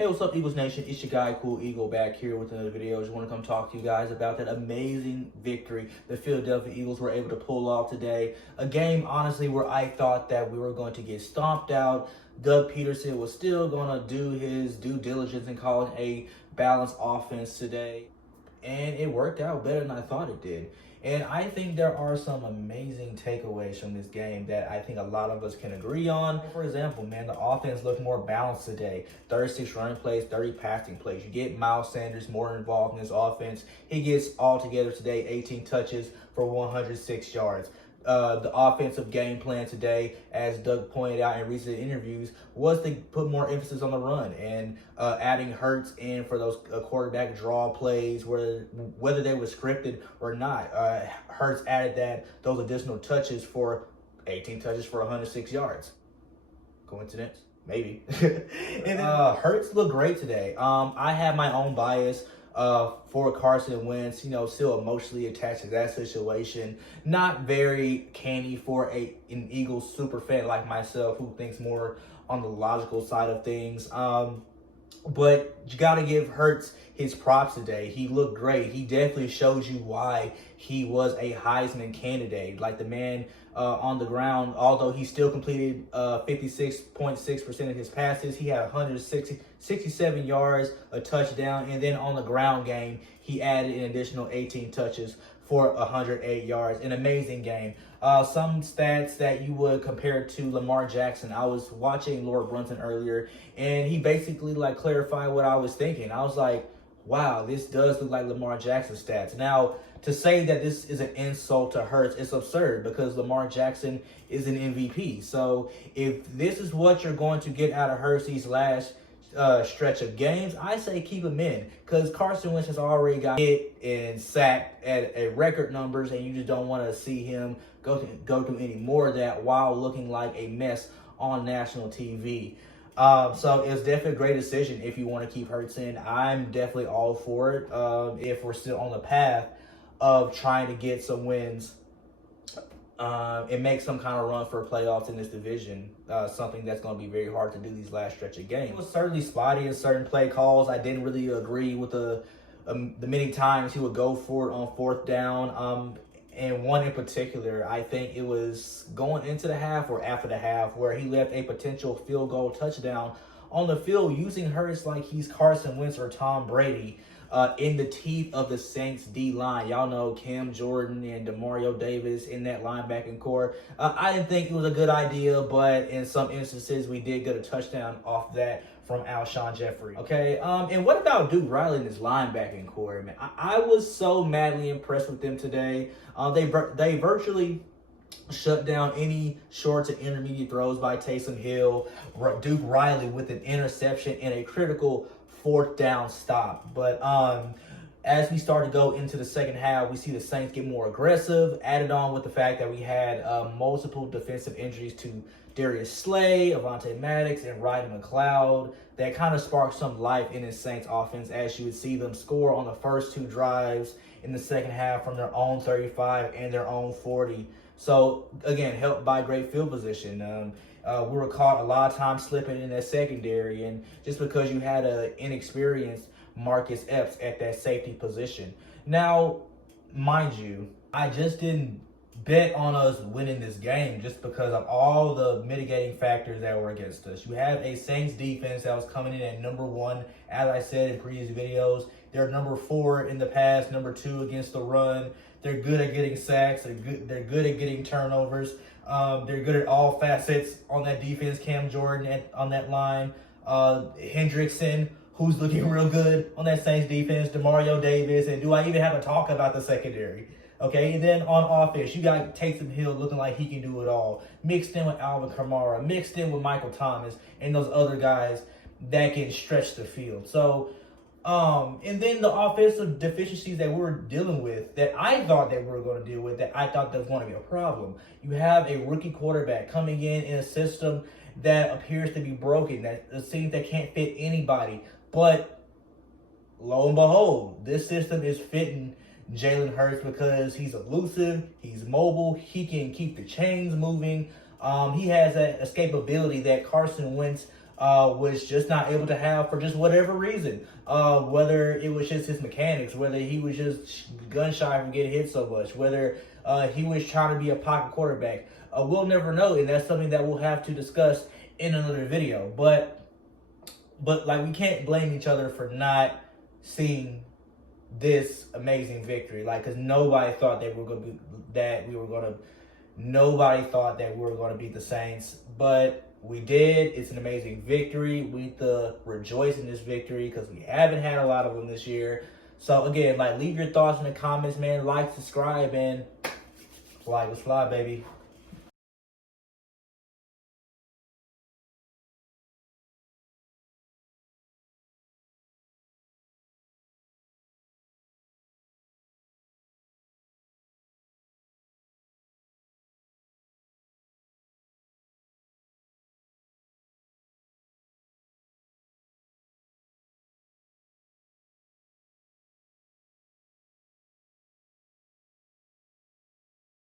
Hey, what's up, Eagles Nation? It's your guy, Cool Eagle, back here with another video. I just want to come talk to you guys about that amazing victory the Philadelphia Eagles were able to pull off today. A game, honestly, where I thought that we were going to get stomped out. Doug Peterson was still going to do his due diligence in calling a balanced offense today. And it worked out better than I thought it did. And I think there are some amazing takeaways from this game that I think a lot of us can agree on. For example, man, the offense looked more balanced today. 36 running plays, 30 passing plays. You get Miles Sanders more involved in this offense. He gets altogether today 18 touches for 106 yards. The offensive game plan today, as Doug pointed out in recent interviews, was to put more emphasis on the run and adding Hurts in for those quarterback draw plays, whether they were scripted or not. Hurts added those additional touches for 18 touches for 106 yards. Coincidence? Maybe. And then Hurts looked great today. I have my own bias for Carson Wentz, still emotionally attached to that situation. Not very canny for an Eagles super fan like myself who thinks more on the logical side of things. But you got to give Hurts his props today. He looked great. He definitely showed you why he was a Heisman candidate. Like the man on the ground, although he still completed 56.6% of his passes, he had 167 yards, a touchdown, and then on the ground game, he added an additional 18 touches for 108 yards. An amazing game. Some stats that you would compare to Lamar Jackson. I was watching Lord Brunson earlier, and he basically clarified what I was thinking. I was like, wow, this does look like Lamar Jackson stats. Now, to say that this is an insult to Hurts, it's absurd because Lamar Jackson is an MVP. So if this is what you're going to get out of Hurts these last stretch of games, I say keep him in, because Carson Wentz has already got hit and sacked at a record numbers, and you just don't want to see him go through any more of that while looking like a mess on national TV. So it's definitely a great decision if you want to keep Hurts in. I'm definitely all for it if we're still on the path of trying to get some wins and make some kind of run for playoffs in this division, something that's going to be very hard to do these last stretch of games. It was certainly spotty in certain play calls. I didn't really agree with the many times he would go for it on fourth down. And one in particular, I think it was going into the half or after the half, where he left a potential field goal touchdown on the field using Hurts like he's Carson Wentz or Tom Brady. In the teeth of the Saints D-line. Y'all know Cam Jordan and Demario Davis in that linebacking core. I didn't think it was a good idea, but in some instances, we did get a touchdown off that from Alshon Jeffrey. Okay, and what about Duke Riley in his linebacking core, man? I was so madly impressed with them today. They virtually shut down any short to intermediate throws by Taysom Hill. Duke Riley with an interception and a critical fourth down stop. But as we start to go into the second half, we see the Saints get more aggressive, added on with the fact that we had multiple defensive injuries to Darius Slay, Avonte Maddox, and Rodney McLeod. That kind of sparked some life in the Saints offense, as you would see them score on the first two drives in the second half from their own 35 and their own 40. So, again, helped by great field position. We were caught a lot of times slipping in that secondary, and just because you had an inexperienced Marcus Epps at that safety position. Now, mind you, I just didn't bet on us winning this game just because of all the mitigating factors that were against us. You have a Saints defense that was coming in at number 1, as I said in previous videos. They're number 4 in the pass, number 2 against the run. They're good at getting sacks. They're good at getting turnovers. They're good at all facets on that defense. Cam Jordan on that line. Hendrickson, who's looking real good on that Saints defense. Demario Davis. And do I even have a talk about the secondary? Okay, and then on offense, you got Taysom Hill looking like he can do it all. Mixed in with Alvin Kamara. Mixed in with Michael Thomas and those other guys that can stretch the field. So, and then the offensive deficiencies that we're dealing with, that I thought that we were going to deal with, that I thought that was going to be a problem. You have a rookie quarterback coming in a system that appears to be broken, that it seems that can't fit anybody. But lo and behold, this system is fitting Jalen Hurts because he's elusive, he's mobile, he can keep the chains moving. He has that escapability that Carson Wentz was just not able to have for just whatever reason. Whether it was just his mechanics, whether he was just gun shy from getting hit so much, whether he was trying to be a pocket quarterback. We'll never know, and that's something that we'll have to discuss in another video. But like, we can't blame each other for not seeing this amazing victory. Like, because nobody thought that nobody thought that we were going to beat the Saints, but we did. It's an amazing victory. We need to rejoice in this victory because we haven't had a lot of them this year. So again, like, leave your thoughts in the comments, man. Like, subscribe, and fly was fly, baby.